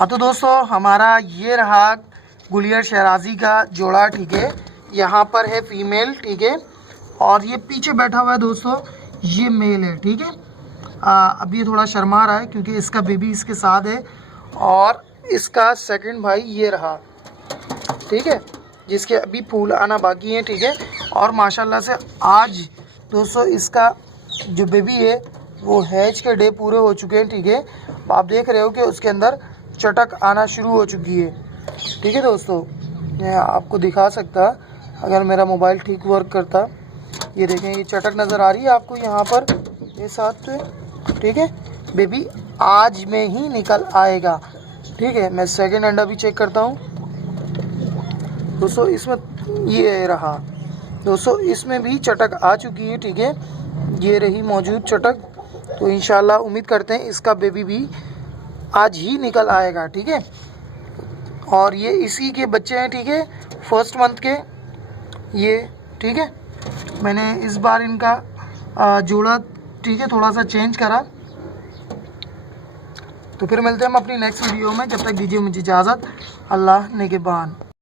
हाँ तो दोस्तों हमारा ये रहा गुलियर शहराजी का जोड़ा, ठीक है। यहाँ पर है फीमेल, ठीक है, और ये पीछे बैठा हुआ है दोस्तों, ये मेल है, ठीक है। अब ये थोड़ा शर्मा रहा है क्योंकि इसका बेबी इसके साथ है, और इसका सेकंड भाई ये रहा, ठीक है, जिसके अभी फूल आना बाकी है, ठीक है। और माशाल्लाह से आज दोस्तों इसका जो बेबी है वो हैच के डे पूरे हो चुके हैं, ठीक है। आप देख रहे हो कि उसके अंदर चटक आना शुरू हो चुकी है, ठीक है दोस्तों। मैं आपको दिखा सकता अगर मेरा मोबाइल ठीक वर्क करता। ये देखें, ये चटक नज़र आ रही है आपको यहाँ पर ये साथ, ठीक है। बेबी आज में ही निकल आएगा, ठीक है। मैं सेकंड अंडा भी चेक करता हूँ दोस्तों। इसमें ये रहा दोस्तों, इसमें भी चटक आ चुकी है, ठीक है। ये रही मौजूद चटक। तो इंशाल्लाह उम्मीद करते हैं इसका बेबी भी आज ही निकल आएगा, ठीक है। और ये इसी के बच्चे हैं, ठीक है, फर्स्ट मंथ के ये, ठीक है। मैंने इस बार इनका जोड़ा, ठीक है, थोड़ा सा चेंज करा। तो फिर मिलते हैं हम अपनी नेक्स्ट वीडियो में। जब तक दीजिए मुझे इजाज़त। अल्लाह निगहबान।